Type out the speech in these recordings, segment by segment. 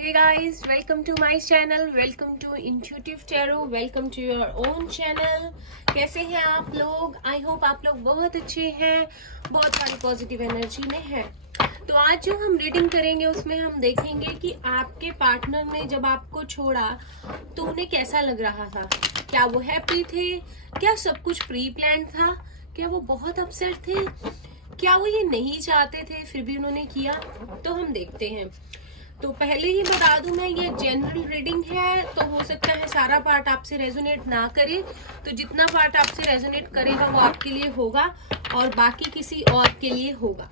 Hey guys, welcome to my channel, welcome to Intuitive Tarot, welcome to your own channel। कैसे हैं आप लोग? I hope आप लोग बहुत अच्छे हैं, बहुत सारी पॉजिटिव एनर्जी में हैं। तो आज जो हम रीडिंग करेंगे उसमें हम देखेंगे कि आपके पार्टनर ने जब आपको छोड़ा तो उन्हें कैसा लग रहा था। क्या वो हैप्पी थे? क्या सब कुछ प्री प्लान था? क्या वो बहुत अपसेट थे? क्या वो ये नहीं चाहते थे फिर भी उन्होंने किया? तो हम देखते हैं। तो पहले ही बता दूं, मैं ये जनरल रीडिंग है, तो हो सकता है सारा पार्ट आपसे रेजोनेट ना करे, तो जितना पार्ट आपसे रेजोनेट करेगा वो आपके लिए होगा और बाकी किसी और के लिए होगा।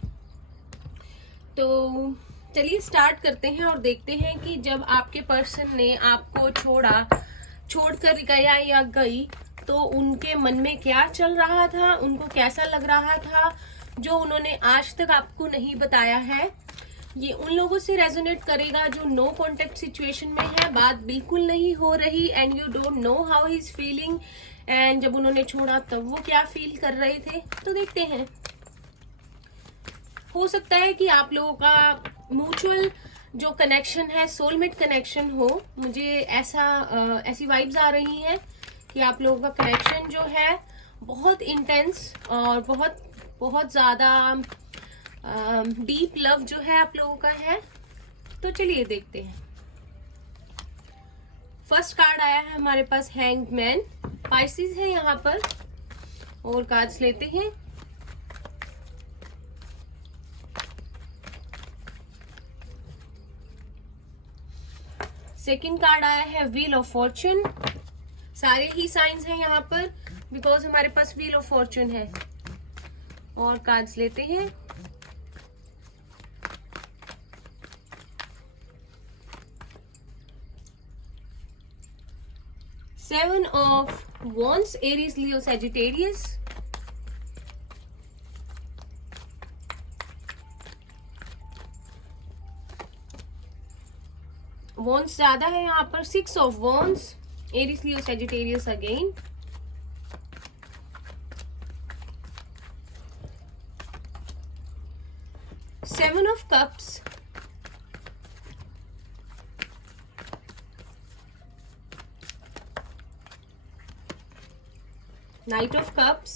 तो चलिए स्टार्ट करते हैं और देखते हैं कि जब आपके पर्सन ने आपको छोड़कर गया या गई तो उनके मन में क्या चल रहा था, उनको कैसा लग रहा था, जो उन्होंने आज तक आपको नहीं बताया है। ये उन लोगों से रेजोनेट करेगा जो नो कॉन्टेक्ट सिचुएशन में है, बात बिल्कुल नहीं हो रही and you don't know how he is feeling, and जब उन्होंने छोड़ा तब वो क्या फील कर रहे थे। तो देखते हैं। हो सकता है कि आप लोगों का म्यूचुअल जो कनेक्शन है, सोलमेट कनेक्शन हो। मुझे ऐसी वाइब्स आ रही हैं कि आप लोगों का कनेक्शन जो है बहुत इंटेंस और बहुत ज्यादा डीप लव जो है आप लोगों का है। तो चलिए देखते हैं। फर्स्ट कार्ड आया है हमारे पास हैंग्ड मैन। पाइसेस है यहाँ पर और कार्ड्स लेते हैं। सेकंड कार्ड आया है व्हील ऑफ फॉर्चून। सारे ही साइंस हैं यहाँ पर बिकॉज हमारे पास व्हील ऑफ फॉर्चून है। और कार्ड्स लेते हैं। Seven of Wands, Aries, Leo, Sagittarius। Wands ज्यादा है यहाँ पर। Six of Wands, Aries, Leo, Sagittarius again। Seven of Cups, Knight of Cups,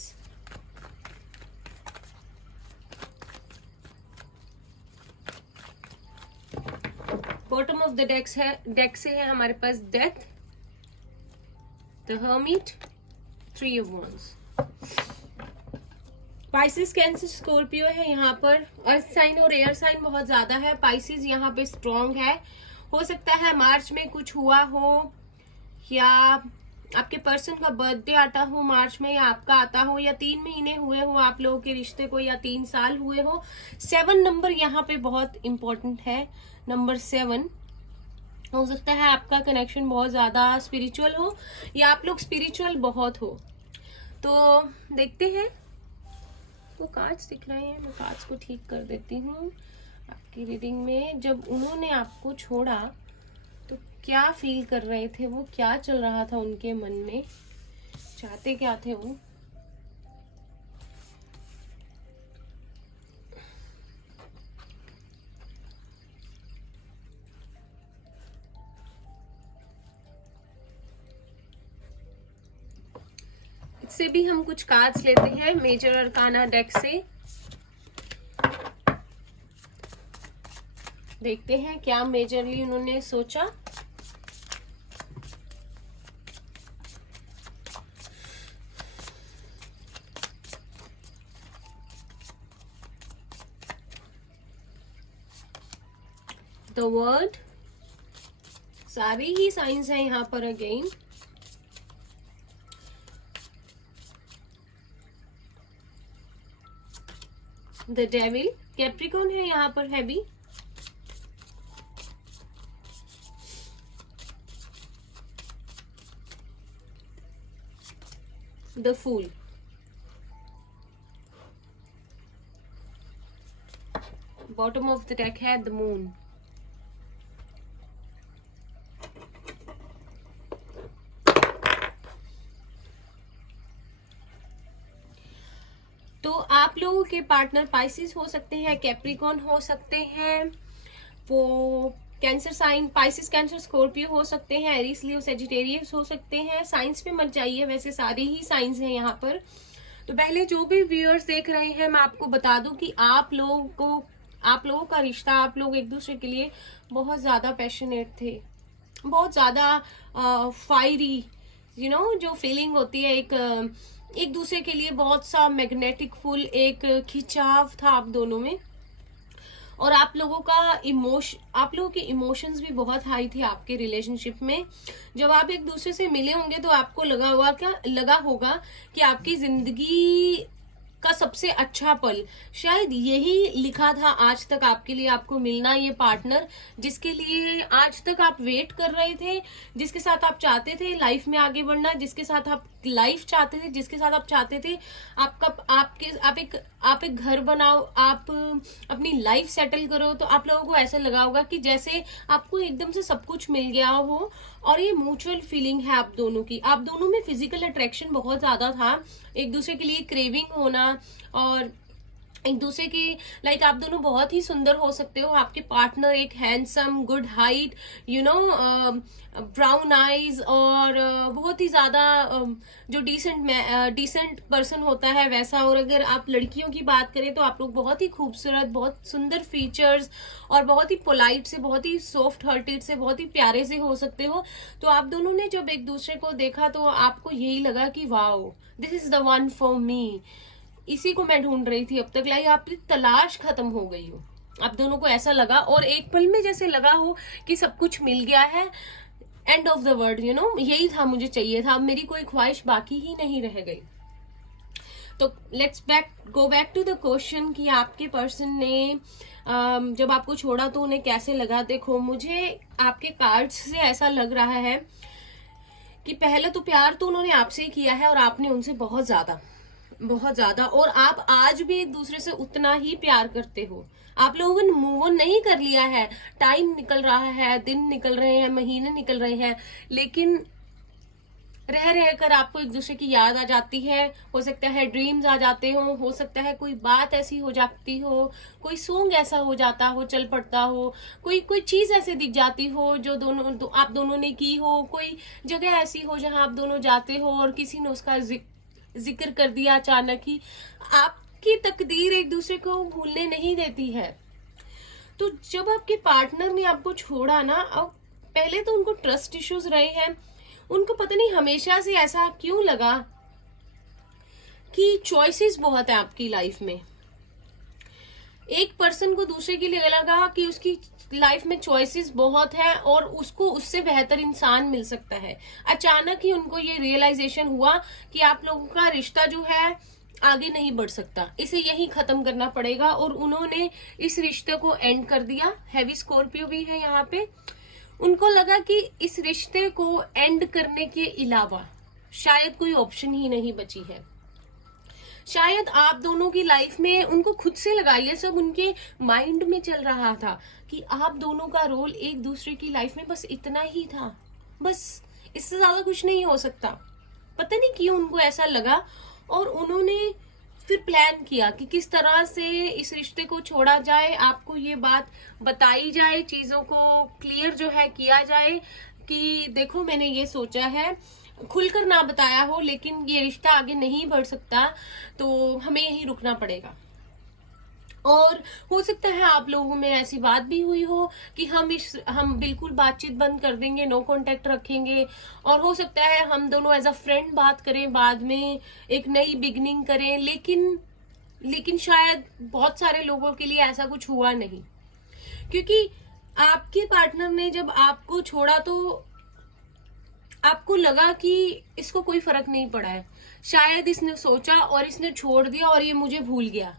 bottom of the deck से है हमारे पास death, the hermit, three of wands. Pisces, Cancer, Scorpio है यहाँ पर। अर्थ साइन और एयर साइन बहुत ज्यादा है। पाइसेस यहाँ पे स्ट्रॉन्ग है। हो सकता है मार्च में कुछ हुआ हो या आपके पर्सन का बर्थडे आता हो मार्च में, या आपका आता हो, या 3 महीने हुए हो आप लोगों के रिश्ते को, या 3 साल हुए हो। 7 नंबर यहाँ पे बहुत इंपॉर्टेंट है। नंबर 7 हो सकता है आपका कनेक्शन बहुत ज्यादा स्पिरिचुअल हो या आप लोग स्पिरिचुअल बहुत हो। तो देखते हैं। तो कार्ड्स दिख रहे हैं, मैं कार्ड्स को ठीक कर देती हूँ। आपकी रीडिंग में जब उन्होंने आपको छोड़ा तो क्या फील कर रहे थे वो, क्या चल रहा था उनके मन में, चाहते क्या थे वो। इससे भी हम कुछ कार्ड्स लेते हैं मेजर अरकाना डेक से। देखते हैं क्या मेजरली उन्होंने सोचा। द वर्ड, सारे ही साइंस हैं यहाँ पर अगेन। द डेविल, कैप्रिकॉर्न है यहाँ पर heavy. The fool, bottom of the deck है द मून। तो आप लोगों के पार्टनर पाइसेस हो सकते हैं, कैप्रिकॉर्न हो सकते हैं, वो Cancer sign, Pisces, Cancer, Scorpio हो सकते हैं, एरीज, लियो, सेजिटेरियस हो सकते हैं। साइंस पे मत जाइए, वैसे सारे ही साइंस हैं यहाँ पर। तो पहले जो भी व्यूअर्स देख रहे हैं, मैं आपको बता दूं कि आप लोगों का रिश्ता, आप लोग एक दूसरे के लिए बहुत ज्यादा पैशनेट थे, बहुत ज्यादा फायरी, जो फीलिंग होती है एक दूसरे के लिए, बहुत सा मैग्नेटिक फुल एक खिंचाव था आप दोनों में। और आप लोगों के इमोशंस भी बहुत हाई थे आपके रिलेशनशिप में। जब आप एक दूसरे से मिले होंगे तो आपको लगा होगा कि आपकी जिंदगी का सबसे अच्छा पल शायद यही लिखा था आज तक आपके लिए, आपको मिलना, ये पार्टनर जिसके लिए आज तक आप वेट कर रहे थे, जिसके साथ आप चाहते थे लाइफ में आगे बढ़ना, जिसके साथ आप लाइफ चाहते थे, जिसके साथ आप चाहते थे आप एक घर बनाओ, आप अपनी लाइफ सेटल करो। तो आप लोगों को ऐसा लगा होगा कि जैसे आपको एकदम से सब कुछ मिल गया हो। और ये म्यूचुअल फीलिंग है आप दोनों की, आप दोनों में फिजिकल अट्रैक्शन बहुत ज्यादा था, एक दूसरे के लिए क्रेविंग होना, और एक दूसरे की आप दोनों बहुत ही सुंदर हो सकते हो। आपके पार्टनर एक handsome, good height, brown eyes, और बहुत ही ज्यादा जो डिसेंट पर्सन होता है वैसा। और अगर आप लड़कियों की बात करें तो आप लोग बहुत ही खूबसूरत, बहुत सुंदर फीचर्स, और बहुत ही पोलाइट से, बहुत ही सॉफ्ट हार्टेड से, बहुत ही प्यारे से हो सकते हो। तो आप दोनों ने जब एक दूसरे को देखा तो आपको यही लगा कि wow, this is the one for me, इसी को मैं ढूंढ रही थी अब तक। आपकी तलाश खत्म हो गई हो, आप दोनों को ऐसा लगा। और एक पल में जैसे लगा हो कि सब कुछ मिल गया है, एंड ऑफ द वर्ल्ड, यही था, मुझे चाहिए था, अब मेरी कोई ख्वाहिश बाकी ही नहीं रह गई। तो let's go back to the question कि आपके पर्सन ने जब आपको छोड़ा तो उन्हें कैसे लगा। देखो, मुझे आपके कार्ड्स से ऐसा लग रहा है कि पहले तो प्यार तो उन्होंने आपसे ही किया है, और आपने उनसे बहुत ज्यादा, और आप आज भी एक दूसरे से उतना ही प्यार करते हो। आप लोगों ने मूव ऑन नहीं कर लिया है, टाइम निकल रहा है, दिन निकल रहे हैं, महीने निकल रहे हैं, लेकिन रह कर आपको एक दूसरे की याद आ जाती है। हो सकता है ड्रीम्स आ जाते हो सकता है कोई बात ऐसी हो जाती हो, कोई सॉन्ग ऐसा हो जाता हो, चल पड़ता हो, कोई चीज ऐसे दिख जाती हो जो आप दोनों ने की हो, कोई जगह ऐसी हो जहां आप दोनों जाते हो और किसी ने उसका जिक्र कर दिया अचानक ही। आपकी तकदीर एक दूसरे को भूलने नहीं देती है। तो जब आपके पार्टनर ने आपको छोड़ा ना, अब पहले तो उनको ट्रस्ट इश्यूज रहे हैं, उनको पता नहीं हमेशा से ऐसा क्यों लगा कि चॉइसेस बहुत है आपकी लाइफ में। एक पर्सन को दूसरे के लिए लगा कि उसकी लाइफ में चॉइसेस बहुत है और उसको उससे बेहतर इंसान मिल सकता है। अचानक ही उनको ये रियलाइजेशन हुआ कि आप लोगों का रिश्ता जो है आगे नहीं बढ़ सकता, इसे यही खत्म करना पड़ेगा, और उन्होंने इस रिश्ते को एंड कर दिया। हैवी स्कॉर्पियो भी है यहाँ पे। उनको लगा कि इस रिश्ते को एंड करने के अलावा शायद कोई ऑप्शन ही नहीं बची है। शायद आप दोनों की लाइफ में, उनको खुद से लगा, ये सब उनके माइंड में चल रहा था कि आप दोनों का रोल एक दूसरे की लाइफ में बस इतना ही था, बस इससे ज्यादा कुछ नहीं हो सकता। पता नहीं क्यों उनको ऐसा लगा, और उन्होंने फिर प्लान किया कि किस तरह से इस रिश्ते को छोड़ा जाए, आपको ये बात बताई जाए, चीजों को क्लियर जो है किया जाए कि देखो मैंने ये सोचा है, खुलकर ना बताया हो, लेकिन ये रिश्ता आगे नहीं बढ़ सकता, तो हमें यहीं रुकना पड़ेगा। और हो सकता है आप लोगों में ऐसी बात भी हुई हो कि हम बिल्कुल बातचीत बंद कर देंगे, नो कांटेक्ट रखेंगे, और हो सकता है हम दोनों एज अ फ्रेंड बात करें, बाद में एक नई बिगनिंग करें, लेकिन शायद बहुत सारे लोगों के लिए ऐसा कुछ हुआ नहीं, क्योंकि आपके पार्टनर ने जब आपको छोड़ा तो आपको लगा कि इसको कोई फर्क नहीं पड़ा है, शायद इसने सोचा और इसने छोड़ दिया और ये मुझे भूल गया,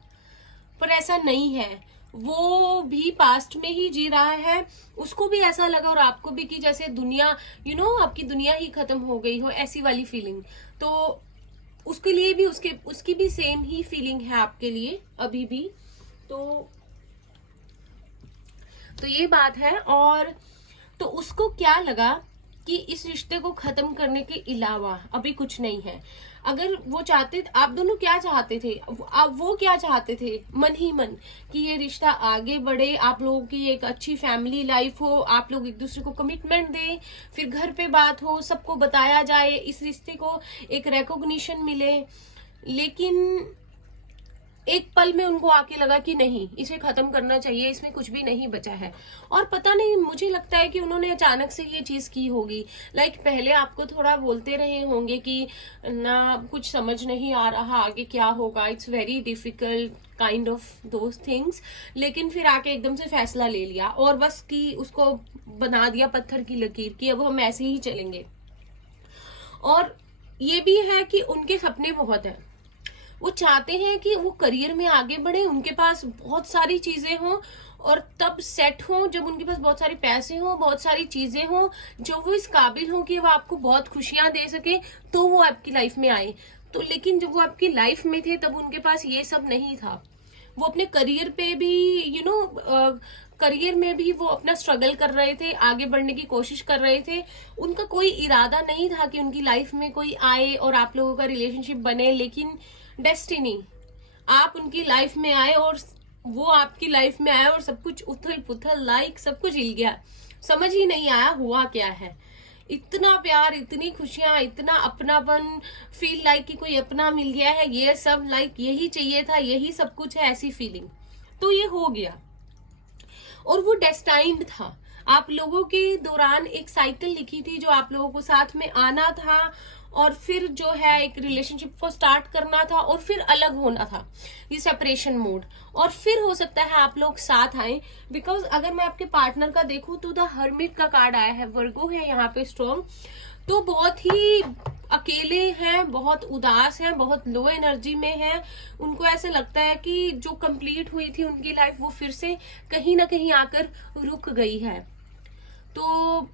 पर ऐसा नहीं है। वो भी पास्ट में ही जी रहा है, उसको भी ऐसा लगा और आपको भी कि जैसे दुनिया आपकी दुनिया ही खत्म हो गई हो, ऐसी वाली फीलिंग। तो उसके लिए भी उसकी भी सेम ही फीलिंग है आपके लिए अभी भी। तो ये बात है। और तो उसको क्या लगा कि इस रिश्ते को खत्म करने के अलावा अभी कुछ नहीं है। अगर वो चाहते, आप दोनों क्या चाहते थे, आप वो क्या चाहते थे मन ही मन, कि ये रिश्ता आगे बढ़े, आप लोगों की एक अच्छी फैमिली लाइफ हो, आप लोग एक दूसरे को कमिटमेंट दें, फिर घर पे बात हो, सबको बताया जाए, इस रिश्ते को एक रिकॉग्निशन मिले। लेकिन एक पल में उनको आके लगा कि नहीं, इसे खत्म करना चाहिए, इसमें कुछ भी नहीं बचा है। और पता नहीं, मुझे लगता है कि उन्होंने अचानक से ये चीज की होगी। पहले आपको थोड़ा बोलते रहे होंगे कि ना कुछ समझ नहीं आ रहा आगे क्या होगा, it's very difficult kind of those things, लेकिन फिर आके एकदम से फैसला ले लिया और बस कि उसको बना दिया पत्थर की लकीर कि अब हम ऐसे ही चलेंगे। और ये भी है कि उनके सपने बहुत हैं, वो चाहते हैं कि वो करियर में आगे बढ़े, उनके पास बहुत सारी चीजें हों और तब सेट हो, जब उनके पास बहुत सारे पैसे हों, बहुत सारी चीजें हों, जो वो इस काबिल हो कि वो आपको बहुत खुशियां दे सके, तो वो आपकी लाइफ में आए। तो लेकिन जब वो आपकी लाइफ में थे तब उनके पास ये सब नहीं था। वो अपने करियर पे भी करियर में भी वो अपना स्ट्रगल कर रहे थे, आगे बढ़ने की कोशिश कर रहे थे। उनका कोई इरादा नहीं था कि उनकी लाइफ में कोई आए और आप लोगों का रिलेशनशिप बने, लेकिन डेस्टिनी, आप उनकी लाइफ में आए और वो आपकी लाइफ में आए और सब कुछ उथल पुथल सब कुछ हिल गया, समझ ही नहीं आया हुआ क्या है। इतना प्यार, इतनी खुशियां, इतना अपनापन, फील लाइक कि कोई अपना मिल गया है, ये सब यही चाहिए था, यही सब कुछ है, ऐसी फीलिंग। तो ये हो गया और वो डेस्टाइन्ड था। आप लोगों के दौरान एक साइकिल लिखी थी जो आप लोगों को साथ में आना था और फिर जो है एक रिलेशनशिप को स्टार्ट करना था और फिर अलग होना था, ये सेपरेशन मोड, और फिर हो सकता है आप लोग साथ आए। बिकॉज अगर मैं आपके पार्टनर का देखूं तो द हर्मिट का कार्ड आया है, वर्गो है यहाँ पे स्ट्रॉन्ग, तो बहुत ही अकेले हैं, बहुत उदास हैं, बहुत लो एनर्जी में हैं। उनको ऐसे लगता है कि जो कंप्लीट हुई थी उनकी लाइफ वो फिर से कहीं ना कहीं आकर रुक गई है। तो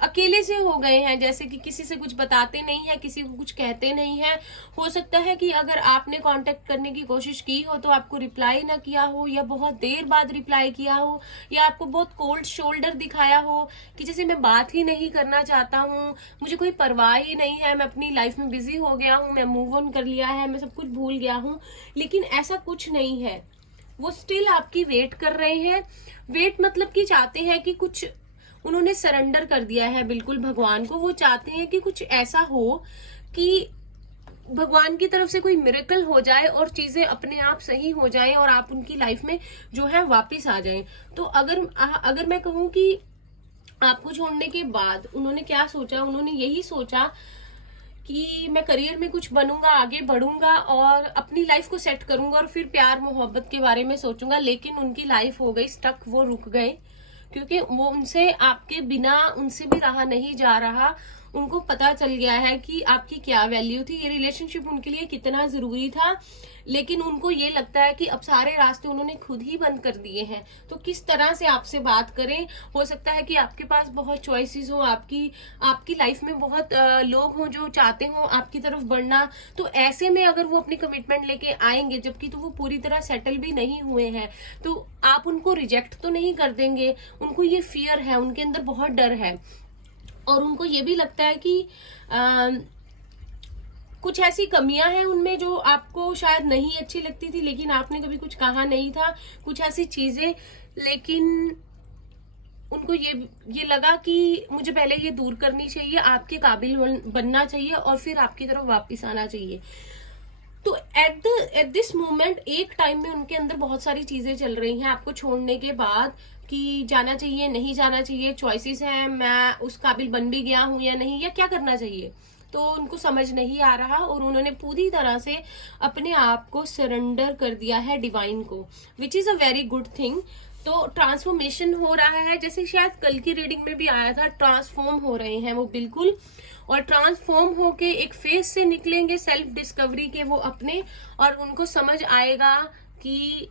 अकेले से हो गए हैं, जैसे कि किसी से कुछ बताते नहीं है, किसी को कुछ कहते नहीं है। हो सकता है कि अगर आपने कांटेक्ट करने की कोशिश की हो तो आपको रिप्लाई ना किया हो, या बहुत देर बाद रिप्लाई किया हो, या आपको बहुत कोल्ड शोल्डर दिखाया हो कि जैसे मैं बात ही नहीं करना चाहता हूँ, मुझे कोई परवाह ही नहीं है, मैं अपनी लाइफ में बिजी हो गया हूँ, मैं मूव ऑन कर लिया है, मैं सब कुछ भूल गया हूँ। लेकिन ऐसा कुछ नहीं है, वो स्टिल आपकी वेट कर रहे हैं। वेट मतलब कि चाहते हैं कि कुछ, उन्होंने सरेंडर कर दिया है बिल्कुल भगवान को। वो चाहते हैं कि कुछ ऐसा हो कि भगवान की तरफ से कोई मिरेकल हो जाए और चीजें अपने आप सही हो जाएं और आप उनकी लाइफ में जो है वापस आ जाएं। तो अगर मैं कहूं कि आपको छोड़ने के बाद उन्होंने क्या सोचा, उन्होंने यही सोचा कि मैं करियर में कुछ बनूंगा, आगे बढ़ूंगा और अपनी लाइफ को सेट करूंगा और फिर प्यार मोहब्बत के बारे में सोचूंगा। लेकिन उनकी लाइफ हो गई स्टक, वो रुक गए क्योंकि वो उनसे आपके बिना उनसे भी रहा नहीं जा रहा। उनको पता चल गया है कि आपकी क्या वैल्यू थी, ये रिलेशनशिप उनके लिए कितना जरूरी था। लेकिन उनको ये लगता है कि अब सारे रास्ते उन्होंने खुद ही बंद कर दिए हैं, तो किस तरह से आपसे बात करें। हो सकता है कि आपके पास बहुत चॉइसेस हो, आपकी लाइफ में बहुत लोग हों जो चाहते हो आपकी तरफ बढ़ना। तो ऐसे में अगर वो अपनी कमिटमेंट लेके आएंगे जबकि तो वो पूरी तरह सेटल भी नहीं हुए हैं, तो आप उनको रिजेक्ट तो नहीं कर देंगे। उनको ये फियर है, उनके अंदर बहुत डर है और उनको ये भी लगता है कि कुछ ऐसी कमियां हैं उनमें जो आपको शायद नहीं अच्छी लगती थी, लेकिन आपने कभी कुछ कहा नहीं था, कुछ ऐसी चीजें। लेकिन उनको ये लगा कि मुझे पहले ये दूर करनी चाहिए, आपके काबिल बनना चाहिए और फिर आपकी तरफ वापस आना चाहिए। तो एट दिस मोमेंट एक टाइम में उनके अंदर बहुत सारी चीजें चल रही हैं आपको छोड़ने के बाद, कि जाना चाहिए, नहीं जाना चाहिए, चॉइसेस हैं, मैं उस काबिल बन भी गया हूं या नहीं, या क्या करना चाहिए। तो उनको समझ नहीं आ रहा और उन्होंने पूरी तरह से अपने आप को सरेंडर कर दिया है डिवाइन को, which is a very good thing. तो ट्रांसफॉर्मेशन हो रहा है, जैसे शायद कल की रीडिंग में भी आया था, ट्रांसफॉर्म हो रहे हैं वो बिल्कुल, और ट्रांसफॉर्म होके एक फेज से निकलेंगे सेल्फ डिस्कवरी के वो अपने, और उनको समझ आएगा कि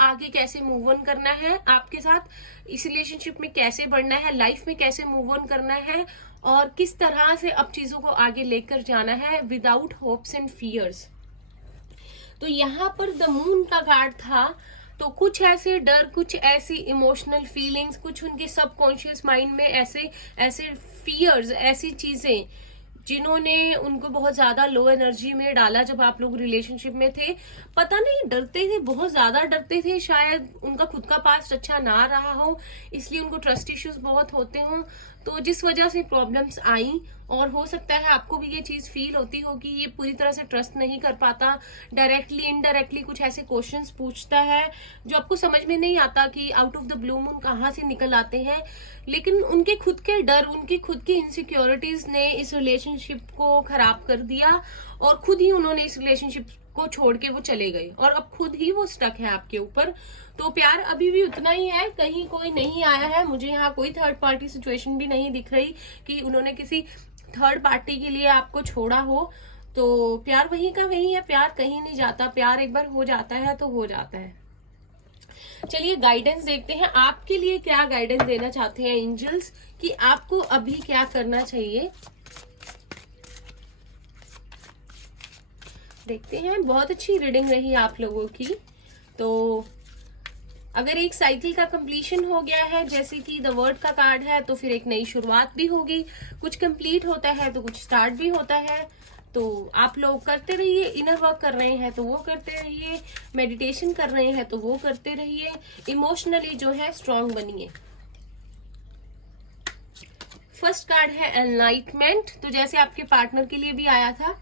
आगे कैसे मूव ऑन करना है आपके साथ, इस रिलेशनशिप में कैसे बढ़ना है, लाइफ में कैसे मूव ऑन करना है और किस तरह से अब चीजों को आगे लेकर जाना है विदाउट होप्स एंड फियर्स। तो यहाँ पर द मून का कार्ड था, तो कुछ ऐसे डर, कुछ ऐसी इमोशनल फीलिंग्स, कुछ उनके सबकॉन्शियस माइंड में ऐसे फियर्स, ऐसी चीजें जिन्होंने उनको बहुत ज्यादा लो एनर्जी में डाला जब आप लोग रिलेशनशिप में थे। पता नहीं, डरते थे, बहुत ज्यादा डरते थे, शायद उनका खुद का पास्ट अच्छा ना रहा हो, इसलिए उनको ट्रस्ट इश्यूज बहुत होते हों, तो जिस वजह से प्रॉब्लम्स आई। और हो सकता है आपको भी ये चीज फील होती हो कि ये पूरी तरह से ट्रस्ट नहीं कर पाता, डायरेक्टली इनडायरेक्टली कुछ ऐसे क्वेश्चंस पूछता है जो आपको समझ में नहीं आता कि out of the blue moon कहाँ से निकल आते हैं। लेकिन उनके खुद के डर, उनकी खुद की इनसिक्योरिटीज ने इस रिलेशनशिप को खराब कर दिया और खुद ही उन्होंने इस रिलेशनशिप को छोड़ के वो चले गए और अब खुद ही वो स्टक है आपके ऊपर। तो प्यार अभी भी उतना ही है, कहीं कोई नहीं आया है। मुझे यहाँ कोई थर्ड पार्टी सिचुएशन भी नहीं दिख रही कि उन्होंने किसी थर्ड पार्टी के लिए आपको छोड़ा हो। तो प्यार वही का वही है, प्यार कहीं नहीं जाता, प्यार एक बार हो जाता है तो हो जाता है। चलिए गाइडेंस देखते हैं, आपके लिए क्या गाइडेंस देना चाहते हैं एंजल्स, कि आपको अभी क्या करना चाहिए। देखते हैं, बहुत अच्छी रीडिंग रही आप लोगों की। तो अगर एक साइकिल का कंप्लीशन हो गया है, जैसे कि द वर्ड का कार्ड है, तो फिर एक नई शुरुआत भी होगी। कुछ कंप्लीट होता है तो कुछ स्टार्ट भी होता है। तो आप लोग करते रहिए, इनर वर्क कर रहे हैं तो वो करते रहिए, मेडिटेशन कर रहे हैं तो वो करते रहिए, इमोशनली जो है स्ट्रांग बनिए। फर्स्ट कार्ड है एनलाइटमेंट। तो जैसे आपके पार्टनर के लिए भी आया था,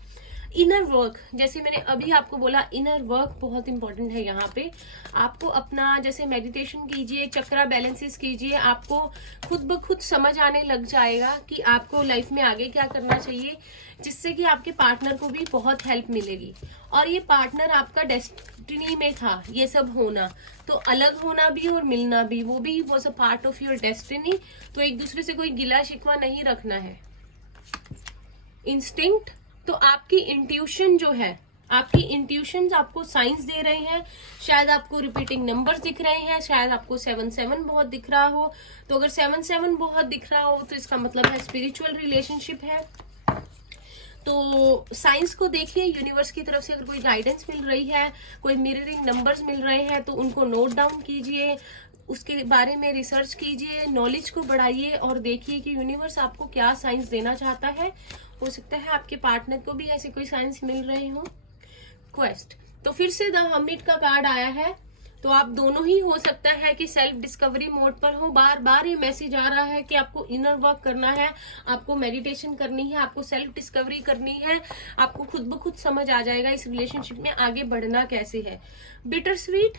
इनर वर्क, जैसे मैंने अभी आपको बोला, इनर वर्क बहुत इंपॉर्टेंट है यहाँ पे। आपको अपना जैसे मेडिटेशन कीजिए, चक्रा बैलेंसेस कीजिए, आपको खुद ब खुद समझ आने लग जाएगा कि आपको लाइफ में आगे क्या करना चाहिए, जिससे कि आपके पार्टनर को भी बहुत हेल्प मिलेगी। और ये पार्टनर आपका डेस्टिनी में था, ये सब होना, तो अलग होना भी और मिलना भी, वो भी was a part of your destiny. तो एक दूसरे से कोई गिला शिकवा नहीं रखना है। इंस्टिंक्ट, तो आपकी इंट्यूशन जो है, आपकी इंट्यूशन आपको साइंस दे रहे हैं। शायद आपको रिपीटिंग नंबर्स दिख रहे हैं, शायद आपको 7-7 बहुत दिख रहा हो। तो अगर 7-7 बहुत दिख रहा हो तो इसका मतलब है स्पिरिचुअल रिलेशनशिप है। तो साइंस को देखिए, यूनिवर्स की तरफ से अगर कोई गाइडेंस मिल रही है, कोई मिररिंग नंबर्स मिल रहे हैं, तो उनको नोट डाउन कीजिए, उसके बारे में रिसर्च कीजिए, नॉलेज को बढ़ाइए और देखिए कि यूनिवर्स आपको क्या साइंस देना चाहता है। हो सकता है आपके पार्टनर को भी ऐसे कोई साइंस मिल रहे हो। क्वेस्ट, तो फिर से द हर्मिट का कार्ड आया है। तो आप दोनों ही हो सकता है कि सेल्फ डिस्कवरी मोड पर हो। बार बार ये मैसेज आ रहा है कि आपको इनर वर्क करना है, आपको मेडिटेशन करनी है, आपको सेल्फ डिस्कवरी करनी है, आपको खुद ब खुद समझ आ जाएगा इस रिलेशनशिप में आगे बढ़ना कैसे है। Bitter sweet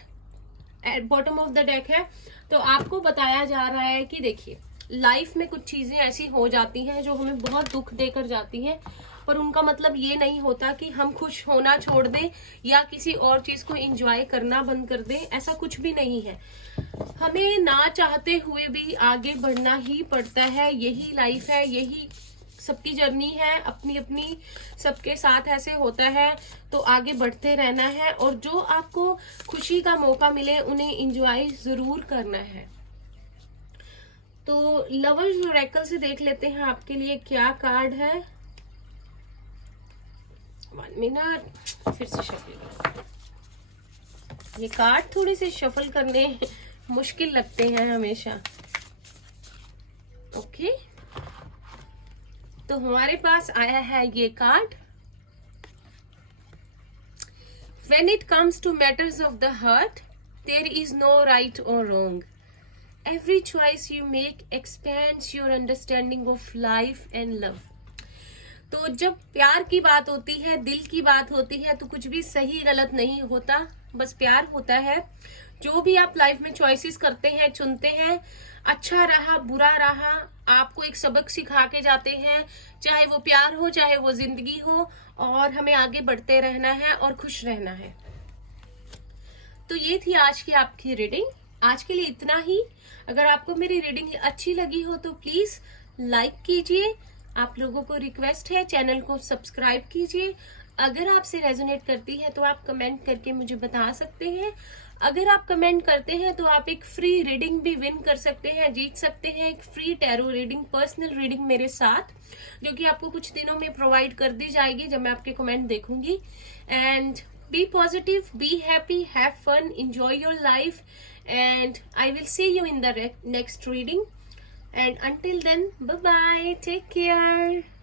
at bottom of the deck है। तो आपको बताया जा रहा है कि देखिए, लाइफ में कुछ चीजें ऐसी हो जाती हैं जो हमें बहुत दुख देकर जाती हैं, पर उनका मतलब ये नहीं होता कि हम खुश होना छोड़ दें या किसी और चीज को एंजॉय करना बंद कर दें। ऐसा कुछ भी नहीं है, हमें ना चाहते हुए भी आगे बढ़ना ही पड़ता है। यही लाइफ है, यही सबकी जर्नी है, अपनी अपनी सबके साथ ऐसे होता है। तो आगे बढ़ते रहना है और जो आपको खुशी का मौका मिले उन्हें एंजॉय जरूर करना है। तो लवर्स ओरेकल से देख लेते हैं आपके लिए क्या कार्ड है। 1 मिनट, फिर से शफल। ये कार्ड थोड़ी सी शफल करने मुश्किल लगते हैं हमेशा। ओके, तो हमारे पास आया है ये card. When it comes to matters of the heart, there is no right or wrong. Every choice you make expands your understanding of life and love. तो जब प्यार की बात होती है, दिल की बात होती है, तो कुछ भी सही गलत नहीं होता, बस प्यार होता है। जो भी आप लाइफ में चॉइसेस करते हैं, चुनते हैं, अच्छा रहा बुरा रहा, आपको एक सबक सिखा के जाते हैं, चाहे वो प्यार हो चाहे वो जिंदगी हो, और हमें आगे बढ़ते रहना है और खुश रहना है। तो ये थी आज की आपकी रीडिंग। आज के लिए इतना ही। अगर आपको मेरी रीडिंग अच्छी लगी हो तो प्लीज लाइक कीजिए। आप लोगों को रिक्वेस्ट है, चैनल को सब्सक्राइब कीजिए। अगर आपसे रेजोनेट करती है तो आप कमेंट करके मुझे बता सकते हैं। अगर आप कमेंट करते हैं तो आप एक फ्री रीडिंग भी विन कर सकते हैं, जीत सकते हैं एक free tarot reading, personal reading मेरे साथ, जो कि आपको कुछ दिनों में प्रोवाइड कर दी जाएगी जब मैं आपके कमेंट देखूंगी। And be positive, be happy, have fun, enjoy your life, and I will see you in the next reading. And until then, bye bye, take care.